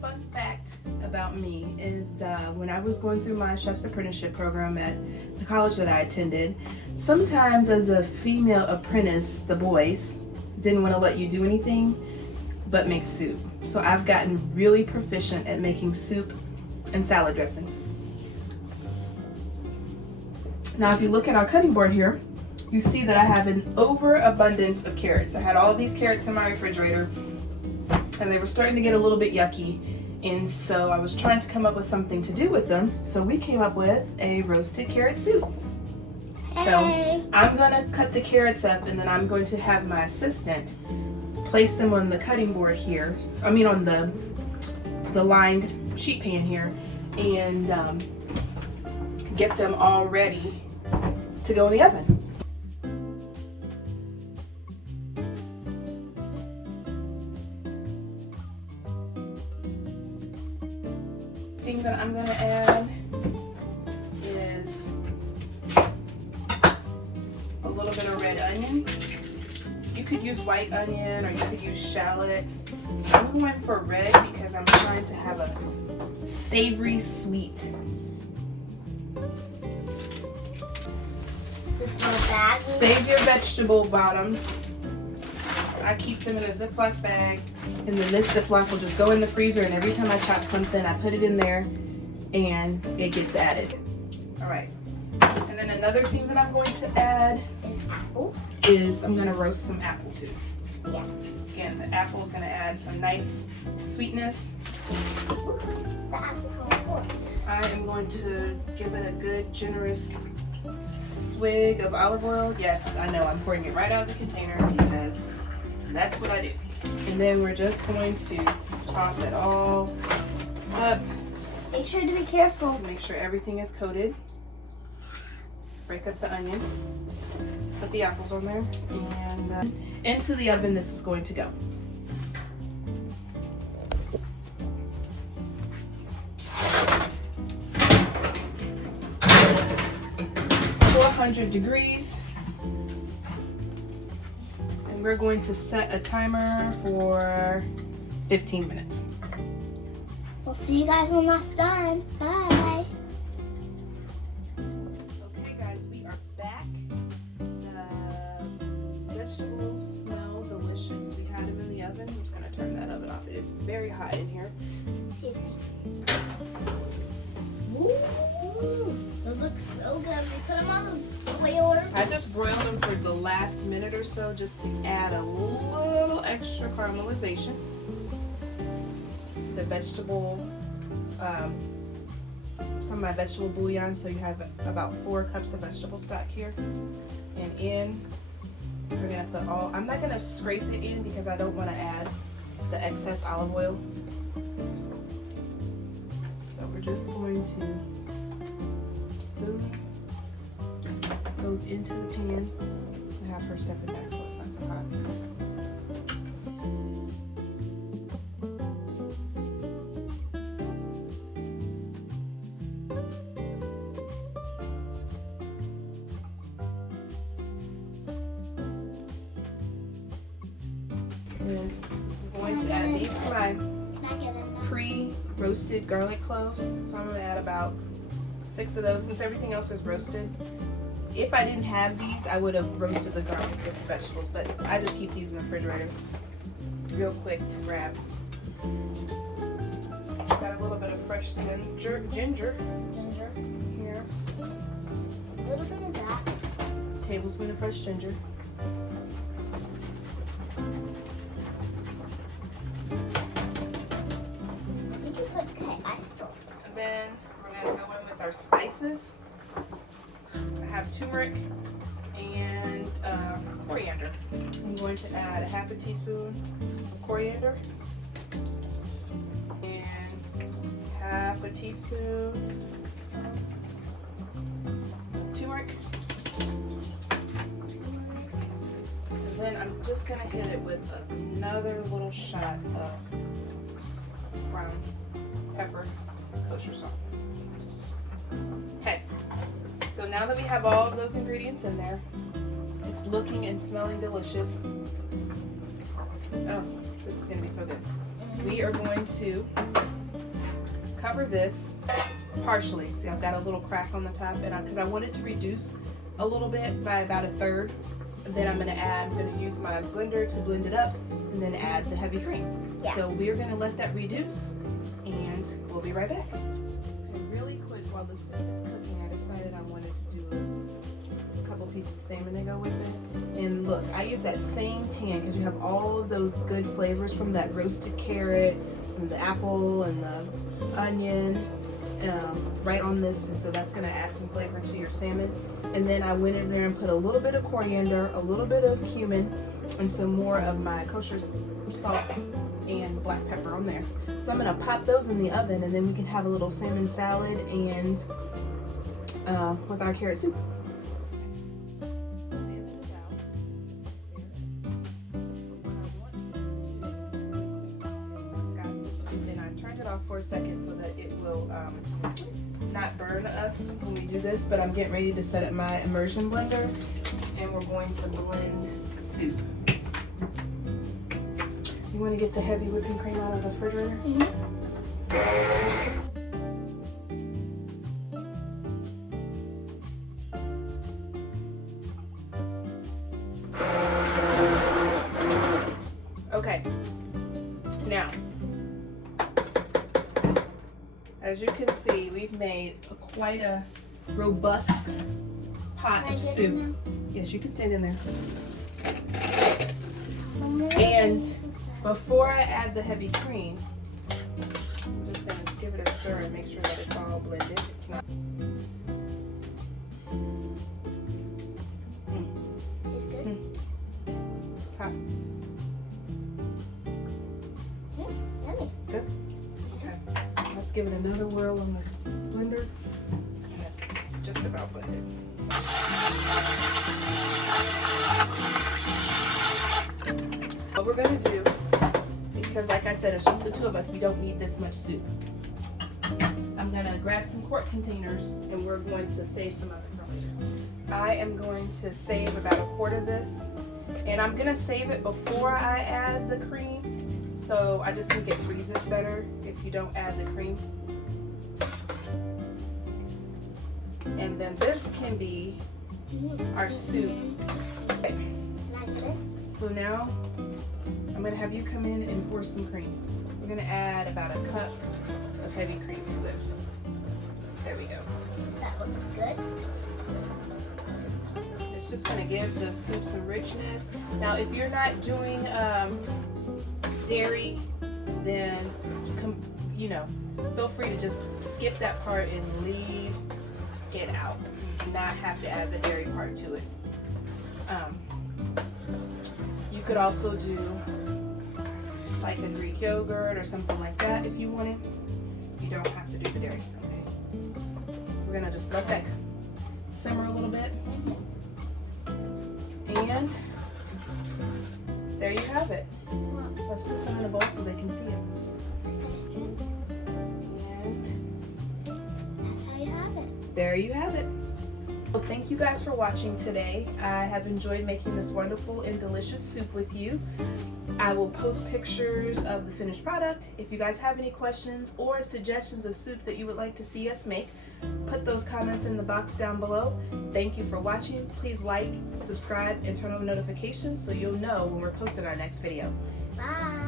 fun fact about me is when I was going through my chef's apprenticeship program at the college that I attended, sometimes as a female apprentice, the boys didn't want to let you do anything but make soup. So I've gotten really proficient at making soup and salad dressings. Now if you look at our cutting board here, you see that I have an overabundance of carrots. I had all of these carrots in my refrigerator and they were starting to get a little bit yucky, and so I was trying to come up with something to do with them. So we came up with a roasted carrot soup. So I'm gonna cut the carrots up and then I'm going to have my assistant place them on the cutting board here. I mean on the lined sheet pan here, and get them all ready to go in the oven. Thing that I'm going to add is a little bit of red onion. You could use white onion or you could use shallots. I'm going for red because I'm trying to have a savory sweet. Save your vegetable bottoms. I keep them in a Ziploc bag, and then this Ziploc will just go in the freezer, and every time I chop something I put it in there and it gets added. Alright, and then another thing that I'm going to add is I'm going to roast some apple too. Yeah. Again, the apple is going to add some nice sweetness. I am going to give it a good generous swig of olive oil. Yes, I know, I'm pouring it right out of the container because that's what I do. And then we're just going to toss it all up. Make sure to be careful. Make sure everything is coated. Break up the onion. Put the apples on there. And into the oven this is going to go. 400 degrees. And we're going to set a timer for 15 minutes. We'll see you guys when that's done. Bye. Okay guys, we are back. The vegetables smell delicious. We had them in the oven. I'm just going to turn that oven off. It is very hot in here. Excuse me. Ooh, those look so good. We put them on the boiler. I just broiled them for the last minute or so just to add a little extra caramelization. The vegetable, some of my vegetable bouillon, so you have about 4 cups of vegetable stock here. And in, we're gonna put all, I'm not gonna scrape it in because I don't want to add the excess olive oil. So we're just going to spoon those into the pan and have her step it back so it's not so hot. I'm going to add these to my pre-roasted garlic cloves. So I'm going to add about 6 of those since everything else is roasted. If I didn't have these, I would have roasted the garlic with the vegetables, but I just keep these in the refrigerator real quick to grab. Got a little bit of fresh ginger here. A little bit of that. Tablespoon of fresh ginger. And then we're going to go in with our spices. I have turmeric and coriander. I'm going to add a half a teaspoon of coriander and half a teaspoon of turmeric. And then I'm just going to hit it with another little shot of brown pepper, kosher salt. Okay, so now that we have all of those ingredients in there, it's looking and smelling delicious. Oh, this is going to be so good. we are going to cover this partially. See, I've got a little crack on the top, and because I wanted to reduce a little bit by about a third. And then I'm gonna use my blender to blend it up, and then add the heavy cream. Yeah. So we're gonna let that reduce, and we'll be right back. And really quick, while the soup is cooking, I decided I wanted to do a couple pieces of salmon to go with it. And look, I use that same pan because you have all of those good flavors from that roasted carrot, and the apple, and the onion, right on this, and so that's going to add some flavor to your salmon. And then I went in there and put a little bit of coriander, a little bit of cumin, and some more of my kosher salt and black pepper on there. So I'm going to pop those in the oven, and then we can have a little salmon salad and with our carrot soup. For a second so that it will not burn us when we do this, but I'm getting ready to set up my immersion blender, and we're going to blend soup. You want to get the heavy whipping cream out of the refrigerator? Okay, now as you can see, we've made quite a robust pot of soup. Yes, you can stand in there. And before I add the heavy cream, I'm just going to give it a stir and make sure that it's all blended. It's not. It's good. Top. Yummy. Good. Okay. Let's give it another whirl on this blender. And that's just about blended. What we're going to do, because like I said, it's just the two of us, we don't need this much soup. I'm going to grab some quart containers, and we're going to save some of it from it. I am going to save about a quart of this, and I'm going to save it before I add the cream. So I just think it freezes better if you don't add the cream. And then this can be our soup. Okay. So now I'm gonna have you come in and pour some cream. We're gonna add about a cup of heavy cream to this. There we go. That looks good. It's just gonna give the soup some richness. Now if you're not doing dairy, then feel free to just skip that part and leave it out. You do not have to add the dairy part to it. You could also do like a Greek yogurt or something like that if you wanted. You don't have to do the dairy. Okay. We're gonna just let that simmer a little bit, and there you have it. Let's put some in the bowl so they can see it. And That's how you have it. there you have it. Well, thank you guys for watching today. I have enjoyed making this wonderful and delicious soup with you. I will post pictures of the finished product. If you guys have any questions or suggestions of soup that you would like to see us make, put those comments in the box down below. Thank you for watching. Please like, subscribe, and turn on notifications so you'll know when we're posting our next video. Bye.